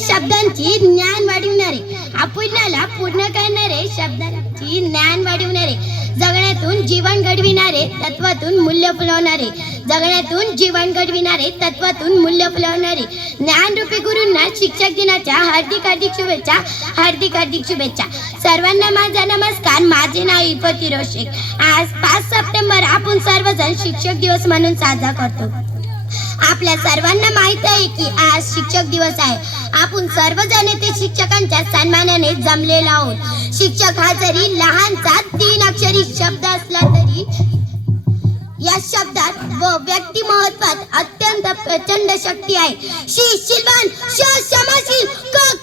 शब्दांची ज्ञान वाढविणारे, आपल्याला पूर्ण करणारे, शब्दांची ज्ञान वाढविणारे, जगण्यातून जीवन घडविणारे, तत्वातून मूल्य फुलवणारे, जगण्यातून जीवन घडविणारे, तत्वातून मूल्य फुलवणारे ज्ञानरूपी गुरूंना शिक्षक दिनाच्या हार्दिक हार्दिक शुभेच्छा, हार्दिक हार्दिक शुभेच्छा. सर्वांना माझा नमस्कार. माझे नाव इफत रोशेक. आज 5 सप्टेंबर आपण सर्वजण शिक्षक दिवस म्हणून साजरा करतो. आपल्या सर्वांना माहित आहे की आज शिक्षक दिवस आहे. आपण सर्वजण येथे शिक्षकांच्या सन्मानाने जमलेलो आहोत. शिक्षक हा जरी लहानचा 3 अक्षरी शब्द असला तरी या शब्दात व व्यक्ती महत्वात अत्यंत प्रचंड शक्ती आहे. शीलवान, क्षमाशील,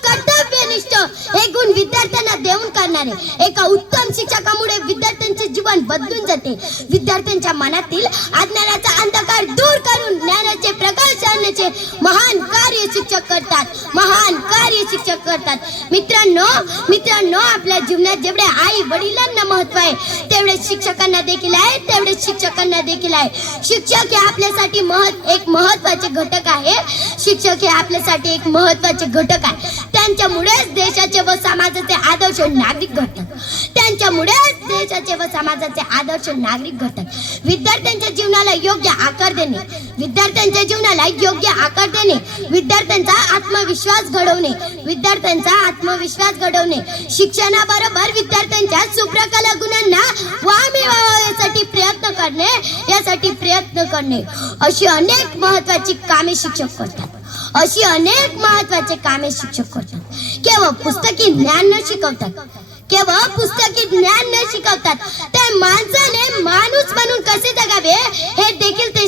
कर्तव्यनिष्ठ हे गुण विद्यार्थ्यांना देऊन करणारे एका उत्तम शिक्षकामुळे विद्यार्थ्यांचे जीवन बदलून जाते. विद्यार्थ्यांच्या मनातील अज्ञानाचा अंधकार दूर करून ज्ञानाचे प्रकाश आणण्याचे महान कार्य शिक्षक करतात. महान कार्य शिक्षक करतात. मित्रांनो, आपल्या जीवनात जेवढे आई वडिलांना महत्व आहे तेवढे शिक्षकांना देखील आहे, तेवढे शिक्षकांना देखील आहे. शिक्षक हे आपल्यासाठी एक महत्त्वाचे घटक आहे. शिक्षक हे आपल्यासाठी एक महत्त्वाचे घटक आहे. त्यांच्यामुळेच देशाचे व समाजाचे आदर्श नागरिक घडतात. त्यांच्यामुळेच देशाचे व समाजाचे आदर्श नागरिक घडतात. विद्यार्थ्यांच्या जीवनाला योग्य आकार देणे, विद्यार्थ्यांच्या जीवनाला योग्य आकार देणे, विद्यार्थ्यांचा आत्मविश्वास घडवणे, विद्यार्थ्यांचा आत्मविश्वास घडवणे, शिक्षणाबरोबर विद्यार्थ्यांच्या सुप्रकल गुणांना वाव मिळावा यासाठी प्रयत्न करणे अशी अनेक महत्त्वाची कामे शिक्षक करतात. अशी अनेक महत्त्वाचे कामे शिक्षक करतात. केवळ पुस्तकी ज्ञान न शिकवतात, केवळ पुस्तकी ज्ञान न शिकवतात, त्या माणसाने माणूस म्हणून कसे जगावे हे देखील ते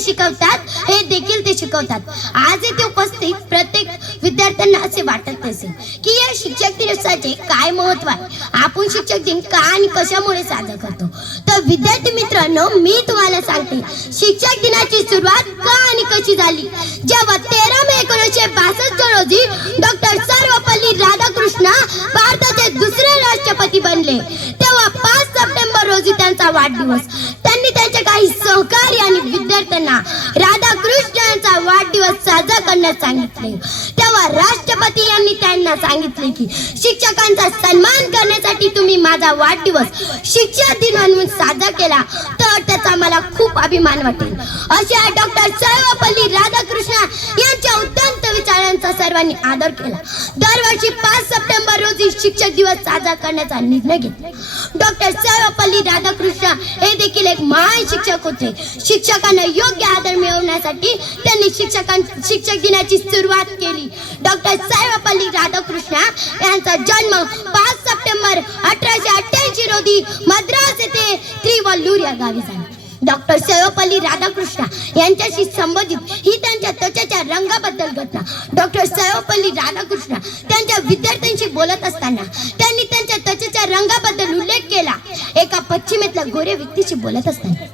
शिकवतात. आज येथे उपस्थित प्रत्येक विद्यार्थ्यांना असे वाटत असेल की या शिक्षक दिवसाचे काय महत्व आहे, आपण शिक्षक दिन का आणि कशामुळे साजरा करतो. तर विद्यार्थी मित्रांनो, मी तुम्हाला सांगते शिक्षक दिनाची सुरुवात का आणि कशी झाली. जेव्हा 13 मे 1962 रोजी डॉक्टर सर्वपल्ली राधाकृष्ण भारताचे दुसरे राष्ट्रपती बनले, तेव्हा 5 सप्टेंबर रोजी त्यांचा वाढदिवस. त्यांनी त्यांच्या काही सहकारी आणि विद्यार्थ्यांना राधाकृष्ण यांचा वाढदिवस साजरा करण्यास सांगितले. तेव्हा राष्ट्रपती यांनी त्यांना सांगितले की शिक्षकांचा सन्मान करण्यासाठी तुम्ही माझा वाढदिवस शिक्षक दिन म्हणून साजरा केला तर त्याचा मला खूप अभिमान वाटेल. अशा डॉक्टर सर्वपल्ली राधाकृष्ण यांच्या उदात्त विचारांचा सर्वांनी आदर केला. दरवर्षी 5 सप्टेंबर रोजी शिक्षक दिवस साजरा करण्याचा निर्णय घेतला. डॉक्टर सर्वपल्ली राधाकृष्ण हे देखील एक महान शिक्षक होते. शिक्षकांना योग्य आदर मिळवण्यासाठी त्यांनी शिक्षक दिनाची सुरुवात केली. डॉक्टर सर्वपल्ली राधाकृष्ण यांचा जन्म 5 सप्टेंबर 1888 रोजी मद्रास येथे त्रिवल्लूर या गावी झाला. डॉक्टर सर्वपल्ली राधाकृष्ण यांच्याशी संबंधित ही त्यांच्या त्वचेच्या रंगाबद्दल घटना. डॉक्टर सर्वपल्ली राधाकृष्ण त्यांच्या विद्यार्थ्यांशी बोलत असताना त्यांनी त्यांच्या त्वचेच्या रंगाबद्दल उल्लेख केला. एका पश्चिमेतल्या गोऱ्या व्यक्तीशी बोलत असताना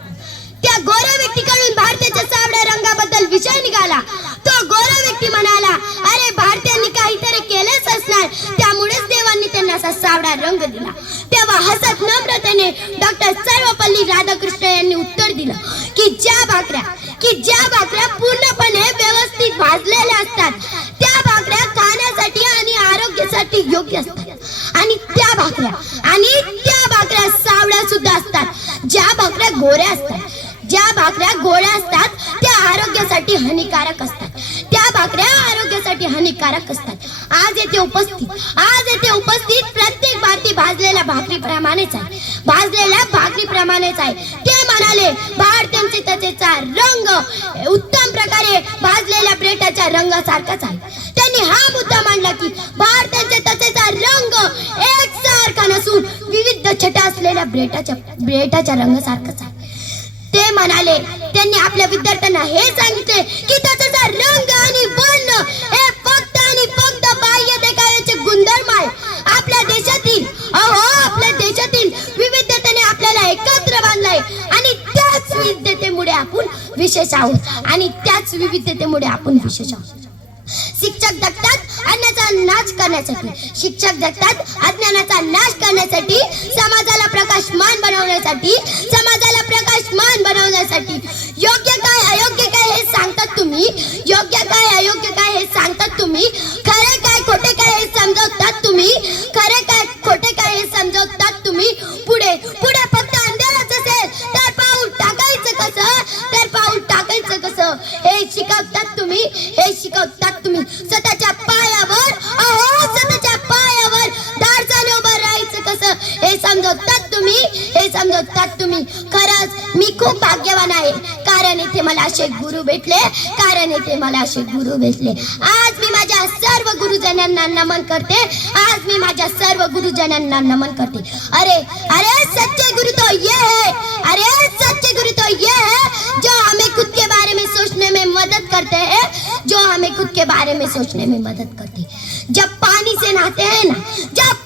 त्या गोऱ्या व्यक्तीकडून भारताच्या सावळ्या रंगाबद्दल विषय निघाला. तो गोरा व्यक्ती म्हणाला, अरे भारतीयांनी काहीतरी केलेच असणार, त्यामुळेच देवांनी त्यांना असा सावळा रंग दिला. तेव्हा हसत नम्रतेने डॉक्टर सर्वपल्ली राधाकृष्ण यांनी उत्तर दिलं की ज्या भाकऱ्या पूर्णपणे व्यवस्थित भाजलेल्या असतात त्या भाकऱ्या खाण्यासाठी आणि आरोग्यासाठी योग्य असतात, आणि त्या भाकऱ्या सावळ्या सुद्धा असतात. ज्या भाकऱ्या गोऱ्या असतात त्या आरोग्यासाठी हानिकारक असतात. आज येथे उपस्थित प्रत्येक भारतीय भाजलेल्या भाकरीप्रमाणेच आहे. ते म्हणाले भारतीयांचे त्वचेचा रंग उत्तम प्रकारे भाजलेल्या ब्रेटाच्या रंगासारखाच आहे. त्यांनी हा मुद्दा मांडला की भारताच्या त्वचेचा रंग एकसारखा नसून विविध छटा असलेल्या ब्रेटाच्या रंगासारखाच आहे. ते म्हणाले, त्यांनी आपल्या विद्यार्थ्यांना हे सांगितले की त्याचा रंग आणि वर्ण हे फक्त आणि फक्त बाह्य देखाव्याचे गुणधर्म आहे. आपल्या देशातील विविधतेने आपल्याला एकत्र बांधलाय आणि त्याच विविधतेमुळे आपण विशेष आहोत. शिक्षक जगतात अज्ञानाचा नाश करण्यासाठी, समाजाला प्रकाशमान बनवण्यासाठी, योग्य काय अयोग्य काय हे सांगतात तुम्ही, खरे काय खोटे खरंच मी खूप भाग्यवान आहे, कारण इथे मला असे गुरु भेटले, कारण इथे मला असे गुरु भेटले. आज मी माझ्या सर्व गुरुजनांना नमन करते, आज मी माझ्या सर्व गुरुजनांना नमन करते. अरे अरे सच्चे गुरु तो ये है, अरे सच्चे गुरु तो ये है जो हमें खुद के बारे में सोचने में मदद करते हैं, जो हमें खुद के बारे में सोचने में मदद करते हैं. जब पानी से नहाते हैं ना, जब